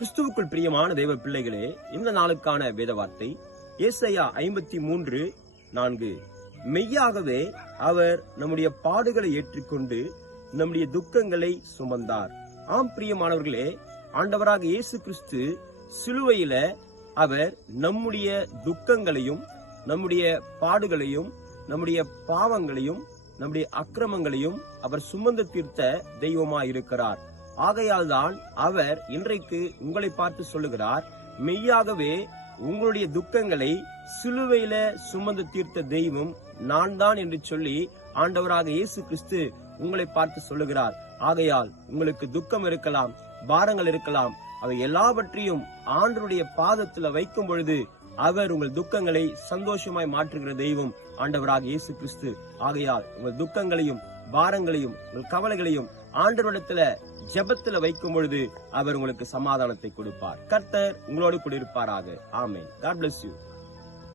கிறிஸ்துவுக்குள் பிரியமான தெய்வ பிள்ளைகளே இந்த நாளுக்கான வேத வார்த்தை ஏசையா ஐம்பத்தி மூன்று நான்கு. மெய்யாகவே அவர் நம்முடைய பாடுகளை ஏற்றுக்கொண்டு நம்முடைய துக்கங்களை சுமந்தார். ஆம் பிரியமானவர்களே ஆண்டவராக இயேசு கிறிஸ்து சிலுவையில அவர் நம்முடைய துக்கங்களையும் நம்முடைய பாடுகளையும் நம்முடைய பாவங்களையும் நம்முடைய அக்கிரமங்களையும் அவர் சுமந்து தீர்த்த தெய்வமாய் ஆகையால்தான் அவர் இன்றைக்கு உங்களை பார்த்து சொல்லுகிறார் மெய்யாகவே உங்களுடைய துக்கங்களை சிலுவையில சுமந்து தீர்த்த தெய்வம் நான் தான் என்று சொல்லி ஆண்டவராக இயேசு கிறிஸ்து உங்களை பார்த்து சொல்லுகிறார். ஆகையால் உங்களுக்கு துக்கம் இருக்கலாம் பாரங்கள் இருக்கலாம் அவை எல்லாவற்றையும் ஆண்டருடைய பாதத்துல வைக்கும் பொழுது அவர் உங்கள் துக்கங்களை சந்தோஷமாய் மாற்றுகிற தெய்வம் ஆண்டவராக இயேசு கிறிஸ்து. ஆகையால் உங்கள் துக்கங்களையும் பாரங்களையும் உங்கள் கவலைகளையும் ஆண்டவரிடத்துல ஜெபத்துல வைக்கும் பொழுது அவர் உங்களுக்கு சமாதானத்தை கொடுப்பார். கர்த்தர் உங்களோடு கூட இருப்பாராக. ஆமே காட் பிளஸ் யூ